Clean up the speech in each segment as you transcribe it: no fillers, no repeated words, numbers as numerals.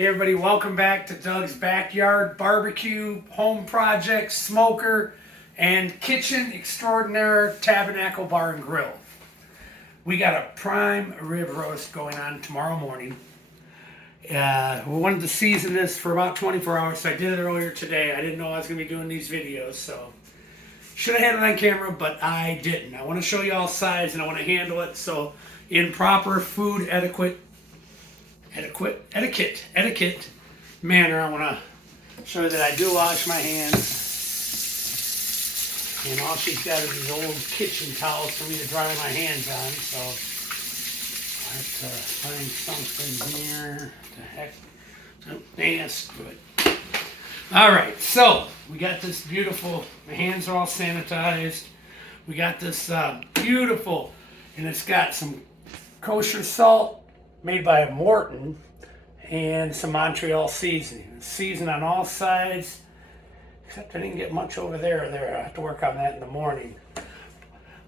Hey everybody, welcome back to Doug's Backyard Barbecue, Home Project, Smoker, and Kitchen Extraordinaire Tabernacle Bar and Grill. We got a prime rib roast going on tomorrow morning. We wanted to season this for about 24 hours, so I did it earlier today. I didn't know I was going to be doing these videos, so should have had it on camera, but I didn't. I want to show you all sides and I want to handle it so in proper food etiquette manner. I want to show you that I do wash my hands. And all she's got is these old kitchen towels for me to dry my hands on. So I have to find something here. The heck? Oh, that's good. All right, so we got this beautiful, my hands are all sanitized. We got this beautiful, and it's got some kosher salt made by Morton and some Montreal seasoning. It's seasoned on all sides, except I didn't get much over there. I have to work on that in the morning.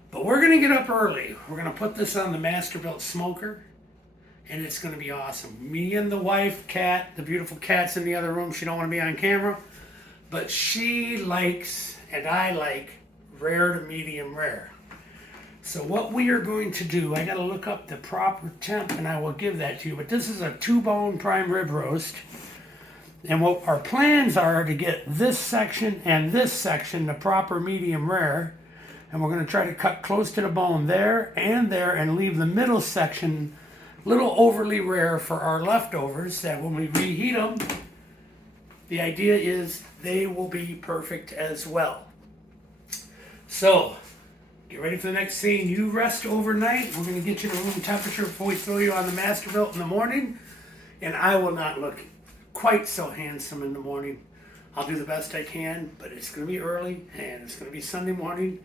But we're going to get up early. We're going to put this on the Masterbuilt Smoker, and it's going to be awesome. Me and the wife, Kat, the beautiful Kat's in the other room. She don't want to be on camera, but she likes, and I like, rare to medium rare. So what we are going to do, I got to look up the proper temp and I will give that to you. But this is a 2-bone prime rib roast. And what our plans are to get this section and this section the proper medium rare. And we're going to try to cut close to the bone there and leave the middle section a little overly rare for our leftovers, that when we reheat them, the idea is they will be perfect as well. So get ready for the next scene. You rest overnight. We're going to get you to room temperature before we throw you on the Masterbuilt in the morning. And I will not look quite so handsome in the morning. I'll do the best I can, but it's going to be early, and it's going to be Sunday morning.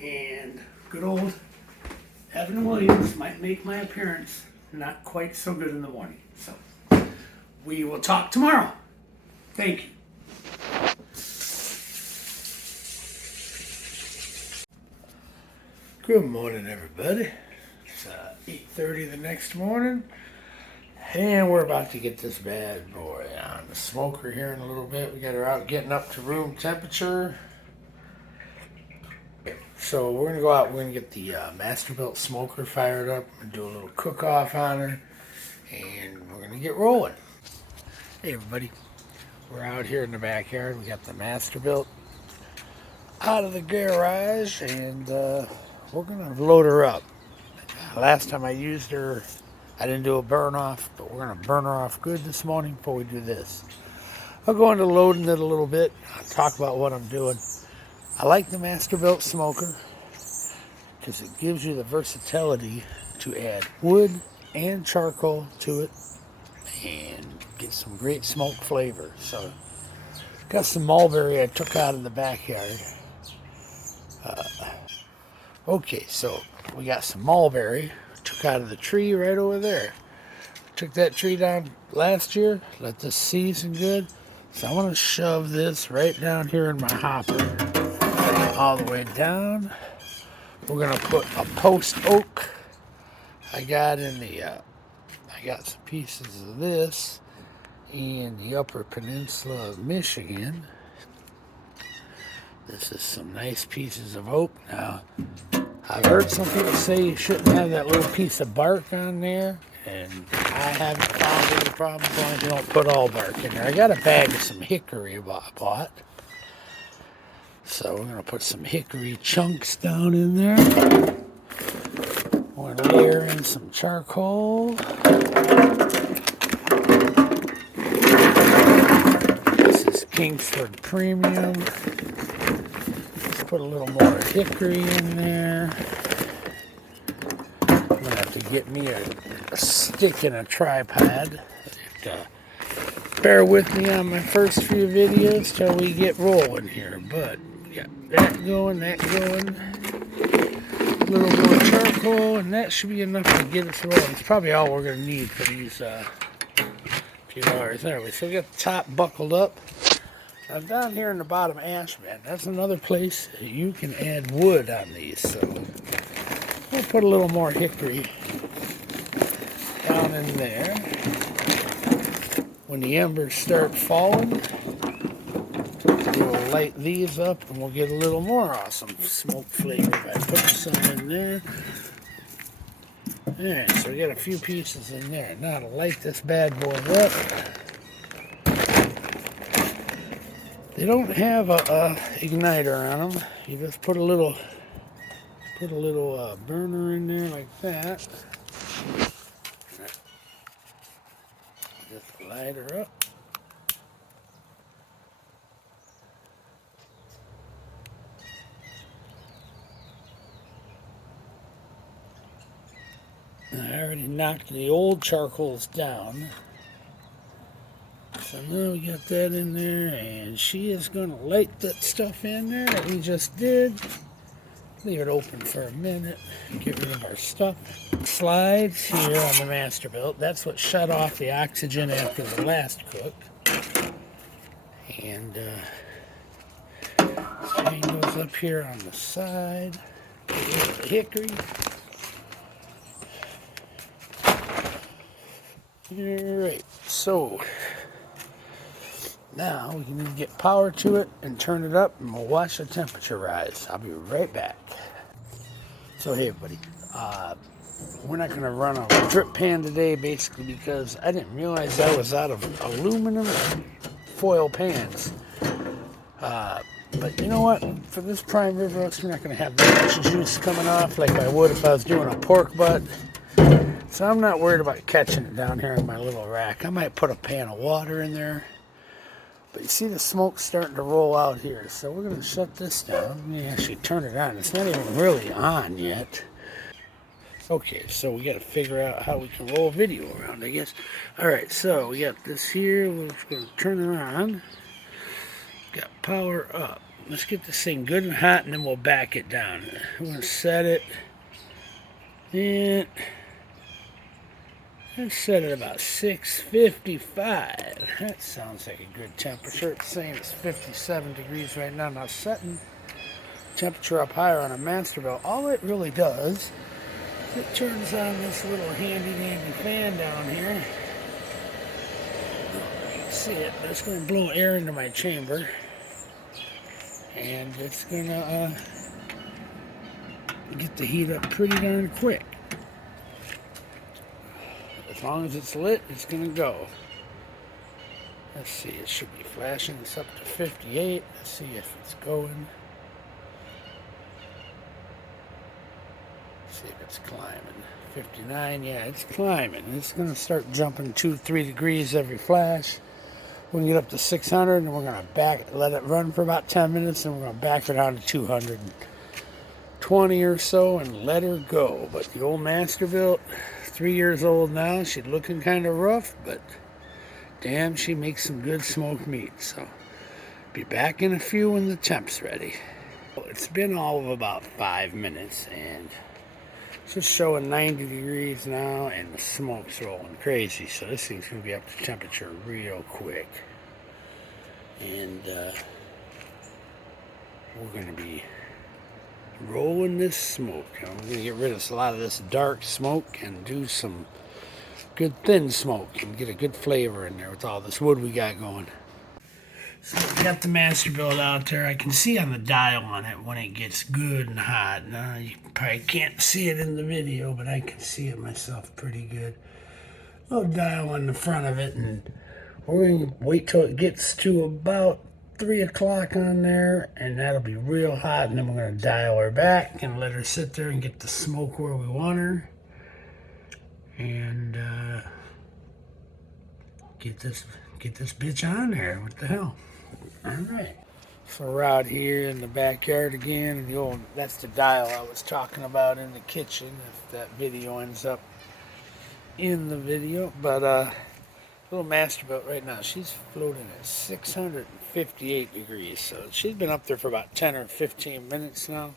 And good old Evan Williams might make my appearance not quite so good in the morning. So we will talk tomorrow. Thank you. Good morning, everybody. It's 8:30 the next morning, and we're about to get this bad boy on the smoker here in a little bit. We got her out getting up to room temperature. So we're gonna go out. We're gonna get the Masterbuilt Smoker fired up and do a little cook-off on her, and we're gonna get rolling. Hey, everybody. We're out here in the backyard. We got the Masterbuilt out of the garage, and we're going to load her up. Last time I used her, I didn't do a burn off, but we're going to burn her off good this morning before we do this. I'll go into loading it a little bit. I'll talk about what I'm doing. I like the Masterbuilt Smoker because it gives you the versatility to add wood and charcoal to it and get some great smoke flavor. So, got some mulberry I took out of the backyard. Okay, so we got some mulberry, took out of the tree right over there. Took that tree down last year, let this season good. So I want to shove this right down here in my hopper, all the way down. We're gonna put a post oak. I got some pieces of this in the Upper Peninsula of Michigan. This is some nice pieces of oak. Now, I've heard some people say you shouldn't have that little piece of bark on there, and I haven't found any problem as long as you don't put all bark in there. I got a bag of some hickory I bought. So we're going to put some hickory chunks down in there. We're going to layer in some charcoal. This is Kingsford Premium. Put a little more hickory in there. I'm going to have to get me a stick and a tripod. Bear with me on my first few videos till we get rolling here. But we got that going. A little more charcoal, and that should be enough to get us rolling. It's probably all we're going to need for these few hours. Anyway, so we got the top buckled up. Now down here in the bottom ash bed, that's another place you can add wood on these. So we'll put a little more hickory down in there. When the embers start falling, we'll light these up and we'll get a little more awesome smoke flavor by putting some in there. Alright, so we got a few pieces in there. Now to light this bad boy up. They don't have a igniter on them. You just put a little burner in there like that. Just light her up. I already knocked the old charcoals down. So now we got that in there, and she is going to light that stuff in there that we just did. Leave it open for a minute, get rid of our stuff. Slides here on the Masterbuilt, that's what shut off the oxygen after the last cook. And hang those up here on the side. Get rid of the hickory. Alright, so now we can get power to it and turn it up, and we'll watch the temperature rise. I'll be right back. So hey everybody, we're not going to run a drip pan today, basically because I didn't realize I was out of aluminum foil pans. But you know what? For this prime rib roast, we're not going to have that much juice coming off like I would if I was doing a pork butt. So I'm not worried about catching it down here in my little rack. I might put a pan of water in there. But you see the smoke starting to roll out here. So we're going to shut this down. Let me actually turn it on. It's not even really on yet. Okay, so we got to figure out how we can roll video around, I guess. Alright, so we got this here. We're just going to turn it on. Got power up. Let's get this thing good and hot, and then we'll back it down. We're going to set it. And let's set it about 655. That sounds like a good temperature. It's saying it's 57 degrees right now. Now setting temperature up higher on a Masterbuilt, all it really does, it turns on this little handy-dandy fan down here. You can see it, but it's going to blow air into my chamber. And it's going to get the heat up pretty darn quick. As long as it's lit, it's going to go. Let's see, it should be flashing. It's up to 58. Let's see if it's going. Let's see if it's climbing. 59, yeah, it's climbing. It's going to start jumping 2-3 degrees every flash. We're going to get up to 600, and we're going to let it run for about 10 minutes, and we're going to back it down to 220 or so and let her go. But the old Masterbuilt, 3 years old now, she's looking kind of rough, but damn, she makes some good smoked meat. So be back in a few when the temp's ready. Well, it's been all of about 5 minutes, and it's just showing 90 degrees now, and the smoke's rolling crazy. So this thing's going to be up to temperature real quick. And we're going to be rolling this smoke. I'm going to get rid of a lot of this dark smoke and do some good thin smoke and get a good flavor in there with all this wood we got going. So we got the Masterbuilt out there. I can see on the dial on it when it gets good and hot. Now you probably can't see it in the video, but I can see it myself pretty good. Little dial on the front of it, and we're going to wait till it gets to about 3 o'clock on there, and that'll be real hot, and then we're going to dial her back and let her sit there and get the smoke where we want her, and get this bitch on there. What the hell? All right, so we're out here in the backyard again, and that's the dial I was talking about in the kitchen, if that video ends up in the video. But little Masterbuilt right now, she's floating at 658 degrees, so she's been up there for about 10 or 15 minutes now.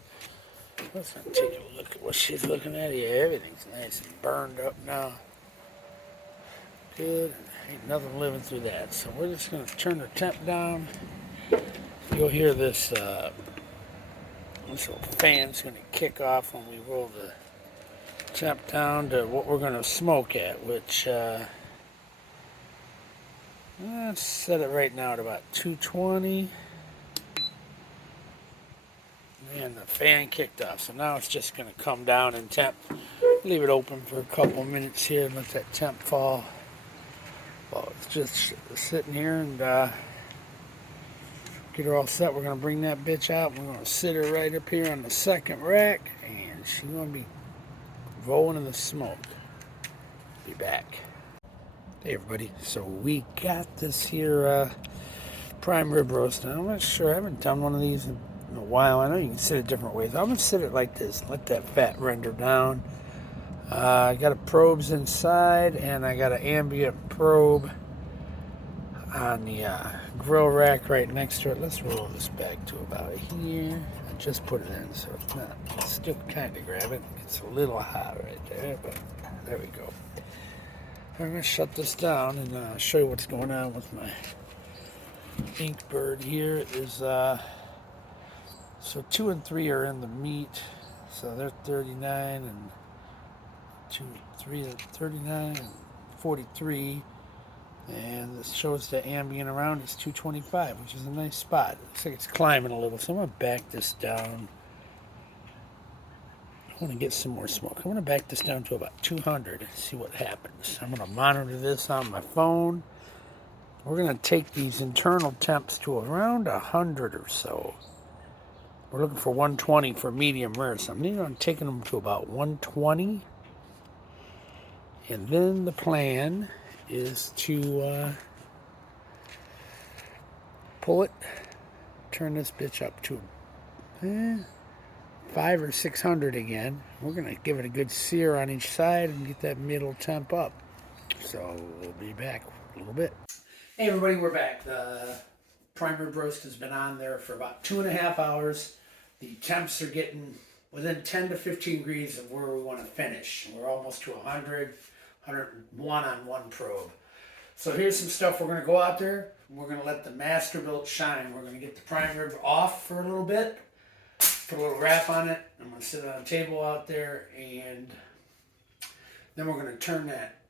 Let's take a look at what she's looking at here. Everything's nice and burned up now. Good, ain't nothing living through that. So we're just going to turn the temp down. You'll hear this little fan's going to kick off when we roll the temp down to what we're going to smoke at, which Let's set it right now at about 220. And the fan kicked off, so now it's just going to come down in temp. Leave it open for a couple minutes here and let that temp fall. Well, it's just sitting here and get her all set. We're going to bring that bitch out. We're going to sit her right up here on the second rack, and she's going to be rolling in the smoke. Be back. Hey everybody, so we got this here prime rib roast. Now, I'm not sure, I haven't done one of these in a while. I know you can sit it different ways. I'm going to sit it like this, let that fat render down. I got a probes inside, and I got an ambient probe on the grill rack right next to it. Let's roll this back to about here. I just put it in, so it's not, it's still kind of grab it. It's a little hot right there, but there we go. I'm going to shut this down and show you what's going on with my Inkbird here. Is so 2 and 3 are in the meat, so they're 39 and 2, 3 are 39 and 43, and this shows the ambient around is 225, which is a nice spot. Looks like it's climbing a little, so I'm going to back this down. I want to get some more smoke. I'm going to back this down to about 200 and see what happens. I'm going to monitor this on my phone. We're going to take these internal temps to around 100 or so. We're looking for 120 for medium rare, so I'm taking them to about 120. And then the plan is to pull it, turn this bitch up to 500 or 600 again. We're going to give it a good sear on each side and get that middle temp up. So we'll be back a little bit. Hey everybody, we're back. The prime rib roast has been on there for about 2.5 hours. The temps are getting within 10 to 15 degrees of where we want to finish. We're almost to 100, 101 on one probe. So here's some stuff we're going to go out there. We're going to let the Masterbuilt shine. We're going to get the prime rib off for a little bit. Put a little wrap on it. I'm going to sit it on a table out there, and then we're going to turn that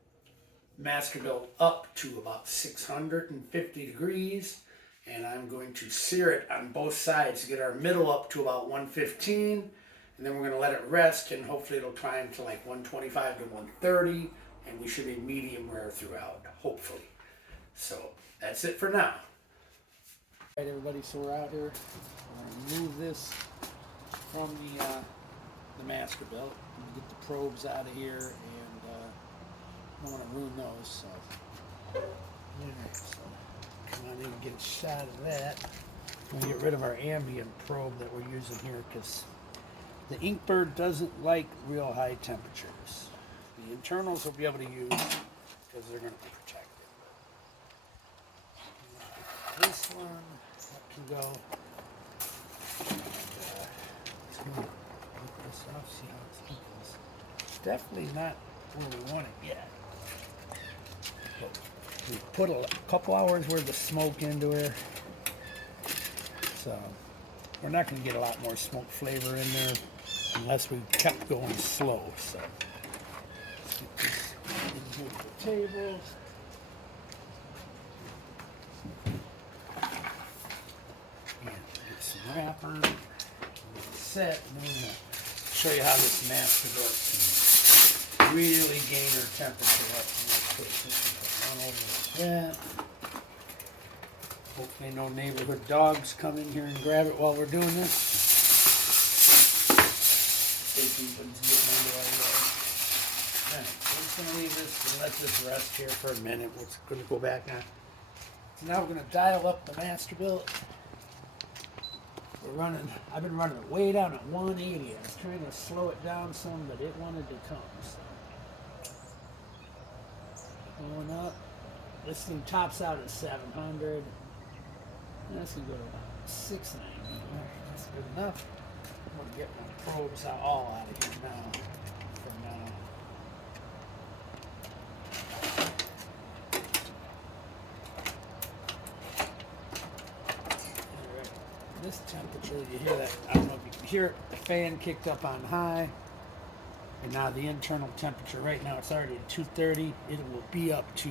Masterbuilt up to about 650 degrees, and I'm going to sear it on both sides to get our middle up to about 115, and then we're going to let it rest, and hopefully it'll climb to like 125 to 130, and we should be medium rare throughout, hopefully. So that's it for now. All right, everybody, so we're out here. I'm going to move this from the Masterbuilt. I'm going to get the probes out of here, and I don't want to ruin those, so. Alright, so come on in and get a shot of that. We'll get rid of our ambient probe that we're using here, because the Inkbird doesn't like real high temperatures. The internals will be able to use because they're going to be protected. This one, that can go. Look this off, see how it's looking. It's definitely not where we want it yet. But we put a couple hours worth of smoke into her, so we're not going to get a lot more smoke flavor in there unless we kept going slow. So let's get this in here to the table. And get some wrapper. Set, and then we're going to show you how this Masterbuilt can really gain our temperature up. Run over like that. Hopefully no neighborhood dogs come in here and grab it while we're doing this. Everybody's getting under our yard. Alright, so we're just going to leave this and let this rest here for a minute. We're going to go back on. So now we're going to dial up the Masterbuilt. We're running, I've been running it way down at 180. I was trying to slow it down some, but it wanted to come. So. Going up. This thing tops out at 700. That's going to go to about 690. That's good enough. I'm going to get my probes all out of here now. For now. This temperature, you hear that, I don't know if you can hear it, the fan kicked up on high, and now the internal temperature right now, it's already at 230. It will be up to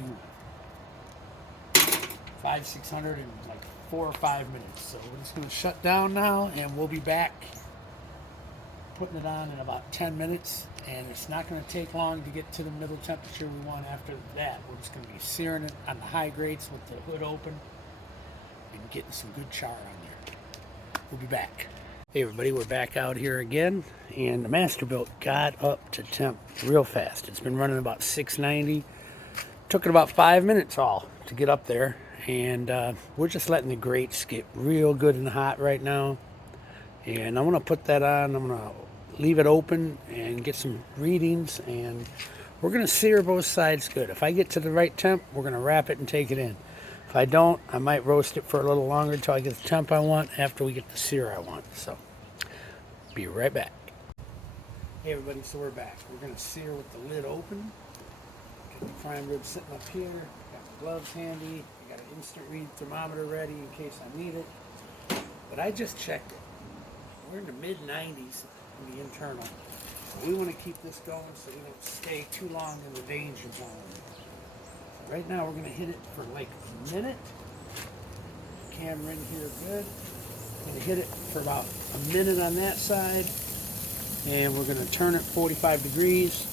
600 in like 4 or 5 minutes. So we're just going to shut down now, and we'll be back putting it on in about 10 minutes. And it's not going to take long to get to the middle temperature we want after that. We're just going to be searing it on the high grates with the hood open and getting some good char on there. We'll be back. Hey everybody, we're back out here again, and the Masterbuilt got up to temp real fast. It's been running about 690. Took it about 5 minutes all to get up there, and we're just letting the grates get real good and hot right now. And I'm going to put that on. I'm going to leave it open and get some readings, and we're going to sear both sides good. If I get to the right temp, we're going to wrap it and take it in. If I don't, I might roast it for a little longer until I get the temp I want after we get the sear I want. So, be right back. Hey everybody, so we're back. We're going to sear with the lid open. Got the prime rib sitting up here. Got the gloves handy. I got an instant read thermometer ready in case I need it. But I just checked it. We're in the mid-90s in the internal. So we want to keep this going so we don't stay too long in the danger zone. Right now we're going to hit it for like a minute. Camera in here good. We're going to hit it for about a minute on that side. And we're going to turn it 45 degrees.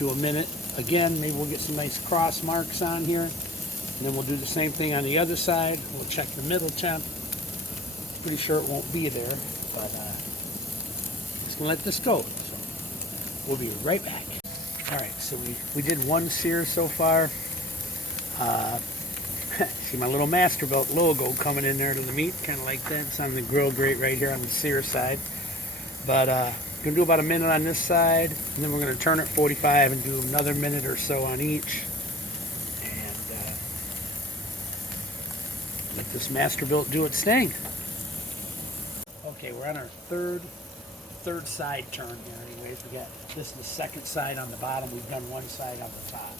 Do a minute. Again, maybe we'll get some nice cross marks on here. And then we'll do the same thing on the other side. We'll check the middle temp. Pretty sure it won't be there. But just going to let this go. So we'll be right back. Alright, so we did one sear so far. See my little Masterbuilt logo coming in there to the meat, kind of like that. It's on the grill grate right here on the sear side. But going to do about a minute on this side, and then we're going to turn it 45 and do another minute or so on each. And let this Masterbuilt do its thing. Okay, we're on our third side turn here anyways. We got this is the second side on the bottom. We've done one side on the top.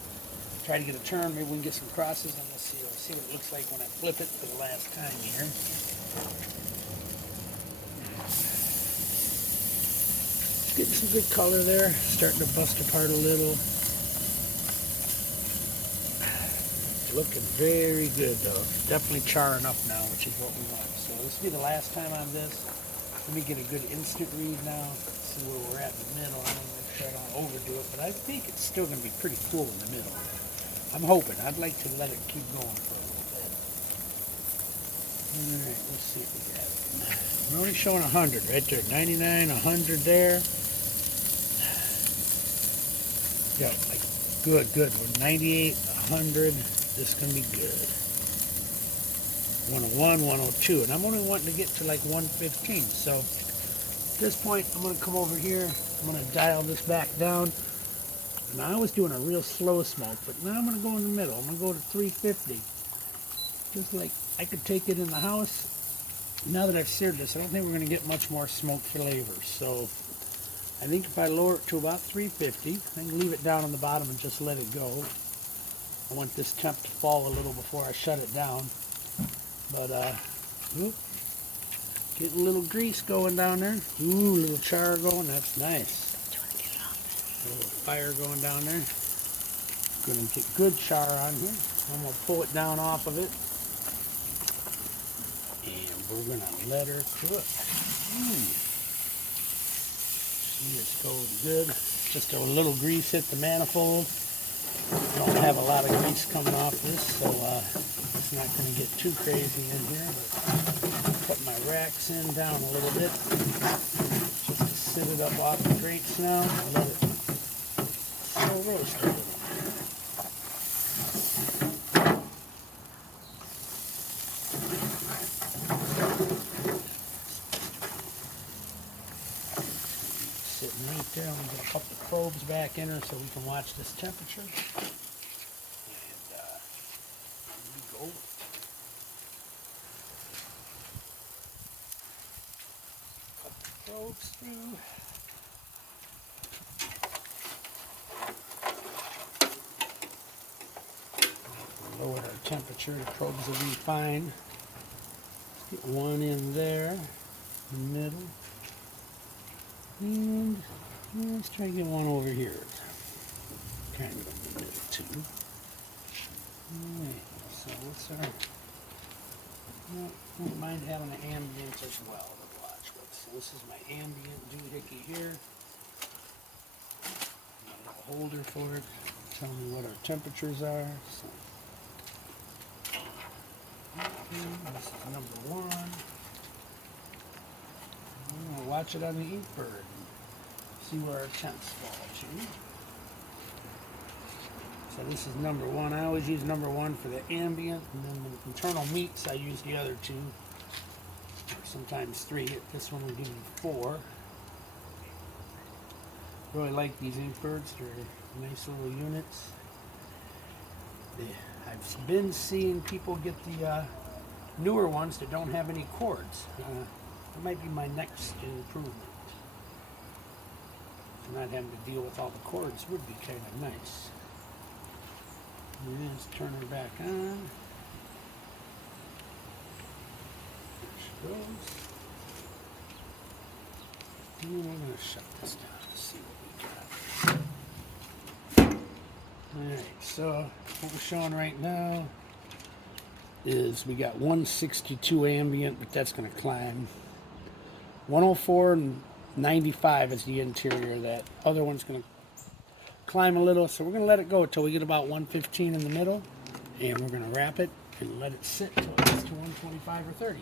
Try to get a turn, maybe we can get some crosses, and we'll see what it looks like when I flip it for the last time here. Getting some good color there, starting to bust apart a little. Looking very good though. Definitely charring up now, which is what we want. So this will be the last time on this. Let me get a good instant read now. See where we're at in the middle. I don't make sure I don't overdo it, but I think it's still going to be pretty cool in the middle. I'm hoping. I'd like to let it keep going for a little bit. Alright, let's see what we got. We're only showing 100 right there. 99, 100 there. Yeah, like good. We're 98, 100. This is going to be good. 101, 102. And I'm only wanting to get to like 115. So at this point, I'm going to come over here. I'm going to dial this back down. Now I was doing a real slow smoke, but now I'm going to go in the middle. I'm going to go to 350. Just like I could take it in the house. Now that I've seared this, I don't think we're going to get much more smoke flavor. So I think if I lower it to about 350, I can leave it down on the bottom and just let it go. I want this temp to fall a little before I shut it down. But, getting a little grease going down there. Ooh, a little char going. That's nice. A little fire going down there. Gonna get good char on here. I'm gonna pull it down off of it. And we're gonna let her cook. See, it's going good. Just a little grease hit the manifold. Don't have a lot of grease coming off this, so it's not going to get too crazy in here. But put my racks in down a little bit, just to sit it up off the grates now and let it slow roast a little. Sitting right there. I'm going to get a couple of probes back in her so we can watch this temperature. And here we go. Couple of probes through. Lower our temperature. The probes will be fine. Let's get one in there, in the middle. And let's try to get one over here. Kind of in the middle too. Alright, so what's our No, don't mind having an ambient as well to watch with. So this is my ambient doohickey here. Got a holder for it. Tell me what our temperatures are. So, this is number 1. I'm going to watch it on the Inkbird and see where our temps fall to. So this is number 1. I always use number 1 for the ambient, and then the internal meats I use the other 2, or sometimes 3. This one will give me 4. Really like these Inkbirds. They're nice little units. I've been seeing people get the newer ones that don't have any cords. That might be my next improvement. Not having to deal with all the cords would be kind of nice. Let's turn her back on. There she goes. And we're going to shut this down and see what we got. Alright, so what we're showing right now is we got 162 ambient, but that's going to climb. 104 and 95 is the interior. That other one's going to climb a little, so we're going to let it go until we get about 115 in the middle, and we're going to wrap it and let it sit until it gets to 125 or 30,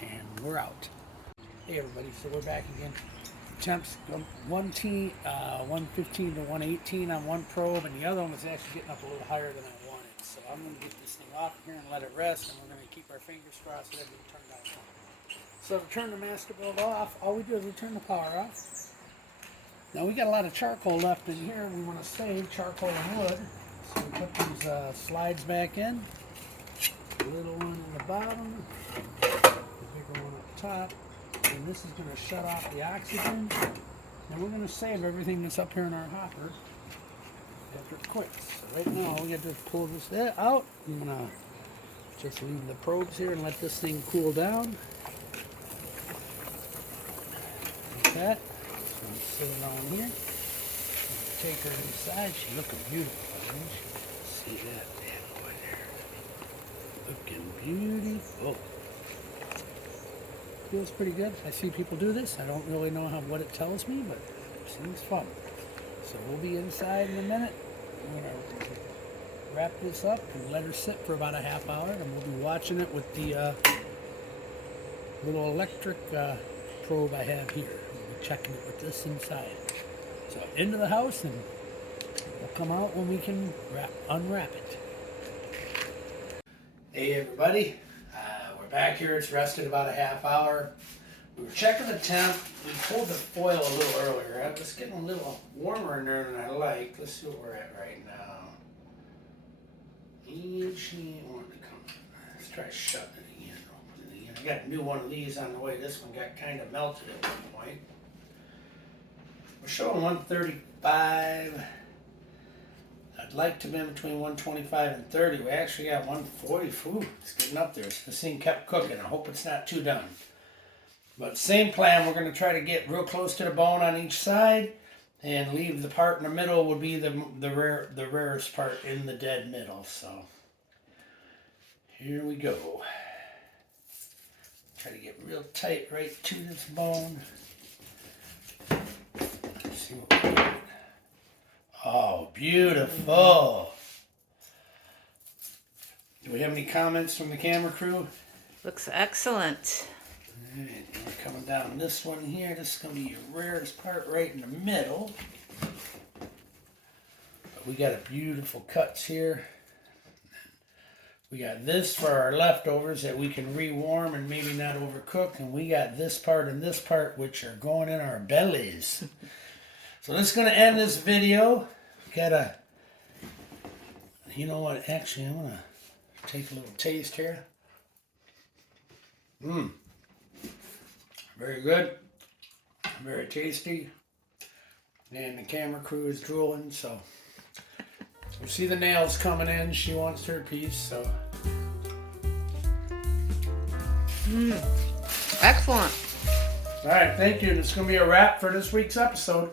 and we're out. Hey everybody, so we're back again. Temps 115 to 118 on one probe, and the other one was actually getting up a little higher than I wanted, so I'm going to get this thing off here and let it rest, and we're going to keep our fingers crossed that everything turns out fine. So to turn the Masterbuilt off, all we do is we turn the power off. Now we got a lot of charcoal left in here. We want to save charcoal and wood. So we put these slides back in. The little one in the bottom, the bigger one up top. And this is going to shut off the oxygen. And we're going to save everything that's up here in our hopper after it quits. So right now all we got to do is pull this out. I'm going to just leave the probes here and let this thing cool down. Like that. Sit it on here. Take her inside. She's looking beautiful, isn't she? See that bad boy there. Looking beautiful. Feels pretty good. I see people do this. I don't really know what it tells me, but it seems fun. So we'll be inside in a minute. We're going to wrap this up and let her sit for about a half hour, and we'll be watching it with the little electric probe I have here. Checking it with this inside. So into the house, and we'll come out when we can unwrap it. Hey everybody, we're back here. It's rested about a half hour. We were checking the temp. We pulled the foil a little earlier. It was getting a little warmer in there than I like. Let's see what we're at right now. And she ain't wanting to come. Let's try shutting it again. Open it again. I got a new one of these on the way. This one got kind of melted at one point. We're showing 135. I'd like to be between 125 and 30. We actually got 140. Ooh, it's getting up there. This thing kept cooking. I hope it's not too done. But same plan. We're going to try to get real close to the bone on each side, and leave the part in the middle would be the rarest part in the dead middle. So here we go. Try to get real tight right to this bone. See what we got. Oh, beautiful. Do we have any comments from the camera crew? Looks excellent. All right, we're coming down this one here. This is going to be your rarest part right in the middle. But we got a beautiful cuts here. We got this for our leftovers that we can rewarm and maybe not overcook. And we got this part and this part, which are going in our bellies. So this is going to end this video. You know what, actually I'm going to take a little taste here. Very good. Very tasty. And the camera crew is drooling, so you see the nails coming in. She wants her piece, so. Excellent. All right, thank you. It's going to be a wrap for this week's episode.